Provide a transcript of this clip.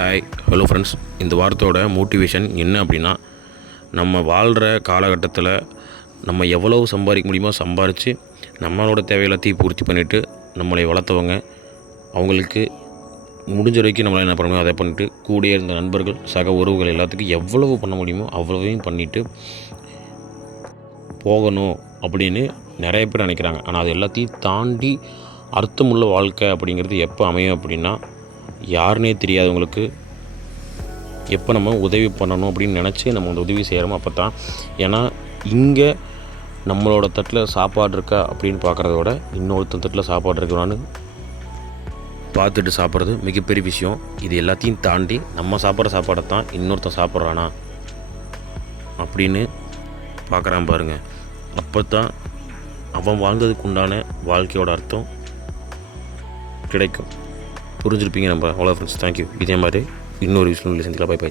Hi hello friends. இந்த வாரத்தோட motivation என்ன அப்படின்னா, நம்ம வாழ்கிற காலகட்டத்தில் நம்ம எவ்வளவு சம்பாதிக்க முடியுமோ சம்பாரித்து நம்மளோட தேவையெல்லாத்தையும் பூர்த்தி பண்ணிவிட்டு நம்மளை வளர்த்தவங்க, அவங்களுக்கு முடிஞ்ச வரைக்கும் நம்மளால் என்ன பண்ண முடியும் அதை பண்ணிவிட்டு, கூடயே இருந்த நண்பர்கள், சக உறவுகள் எல்லாத்துக்கும் எவ்வளவு பண்ண முடியுமோ அவ்வளவையும் பண்ணிவிட்டு போகணும் அப்படின்னு நிறைய பேர் நினைக்கிறாங்க. ஆனால் அது எல்லாத்தையும் தாண்டி அர்த்தமுள்ள வாழ்க்கை அப்படிங்கிறது எப்போ அமையும் அப்படின்னா, யாருன்னே தெரியாதவங்களுக்கு எப்போ நம்ம உதவி பண்ணணும் அப்படின்னு நினச்சி நம்ம அந்த உதவி செய்கிறோமோ அப்போ தான். ஏன்னா இங்கே நம்மளோட தட்டில் சாப்பாடு இருக்கா அப்படின்னு பார்க்குறத விட இன்னொருத்தன் தட்டில் சாப்பாடு இருக்கான்னு பார்த்துட்டு சாப்பிட்றது மிகப்பெரிய விஷயம். இது எல்லாத்தையும் தாண்டி நம்ம சாப்பிட்ற சாப்பாடை தான் இன்னொருத்தன் சாப்பிட்றானா அப்படின்னு பார்க்குறான் பாருங்கள். அப்போ தான் அவன் வாழ்ந்ததுக்கு உண்டான வாழ்க்கையோட அர்த்தம் கிடைக்கும். புரிஞ்சிருப்பீங்க நம்ம. அவ்வளோ ஃப்ரெண்ட்ஸ், தேங்க்யூ. இதே மாதிரி இன்னொரு விஷயம் சந்திக்கலாம். Bye by.